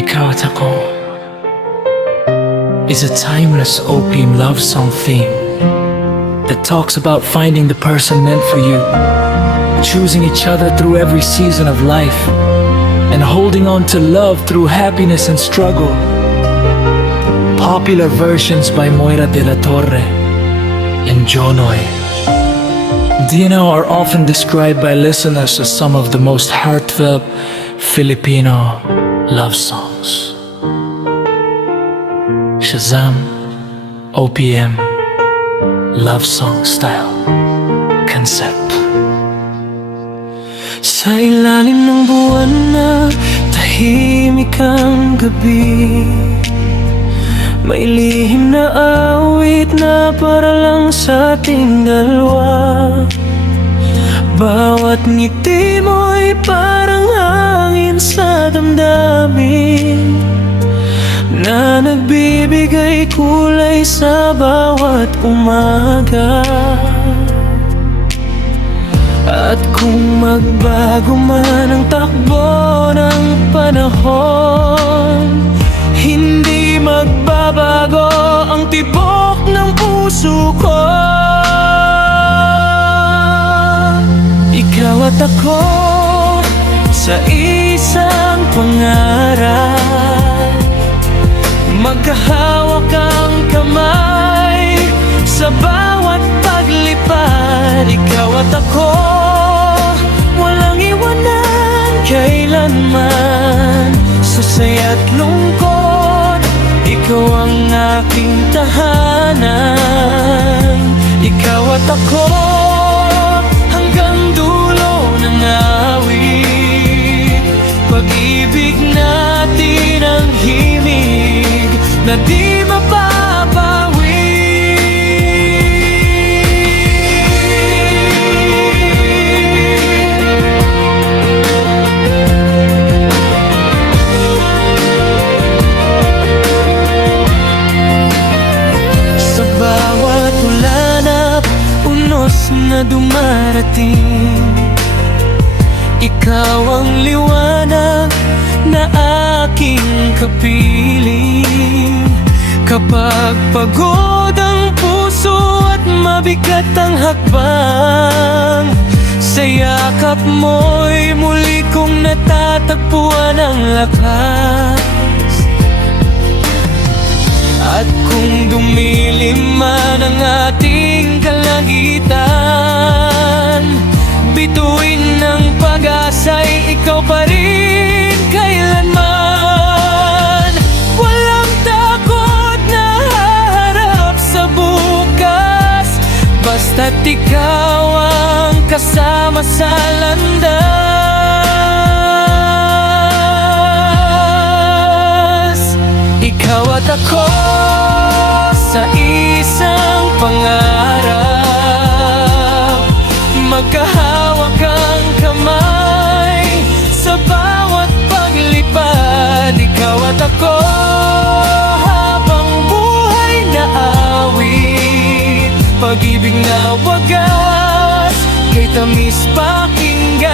Ikaw at Ako is a timeless opium love song theme that talks about finding the person meant for you, choosing each other through every season of life, and holding on to love through happiness and struggle. Popular versions by Moira de la Torre and Jonoy. Dino are often described by listeners as some of the most heartfelt Filipino love songs. Shazam, OPM, love song style, concept. Sa ilalim ng buwan na tahimik ang gabi, may lihim na awit na para lang sa ating dalawa. Bawat ngiti mo'y parang hangin sa damdamin na nagbibigay kulay sa bawat umaga. At kung magbago man ang takbo ng panahon, hindi magbabago ang tibok ng puso ko. Ikaw at ako sa isang pangarap, magkahawak ang kamay sa bawat paglipad. Ikaw at ako, walang iwanan kailanman. Sa saya't lungkot, ikaw ang aking tahanan. Ikaw at ako, hanggang dulo ng awit. Pag-ibig natin ang himig na di mapapawi. Sa bawat ulanap, unos na dumarating, ikaw ang liwanag na aking kapiling. Kapag pagod ang puso at mabigat ang hakbang, sa yakap mo'y muli kong natatagpuan ang lakas. At kung dumilim man ang ating kalangitan, bituin ng pag-asa'y ikaw pa rin kailanman. Walang takot na harap sa bukas, basta't ikaw ang kasama sa landas. Ikaw at ako sa isang pangarap, magkahawak ang kamay sa bawat paglipad. Ikaw at ako, habang buhay na awit, pag-ibig na wagas, kay tamis pakinggan.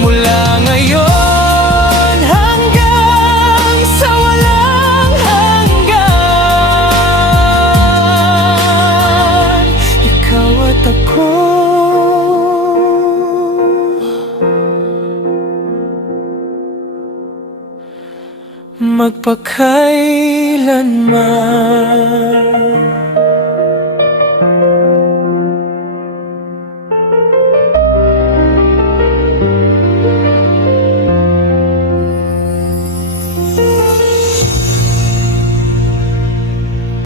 Mula ngayon hanggang sa walang hanggan, ikaw at ako, magpakailanman.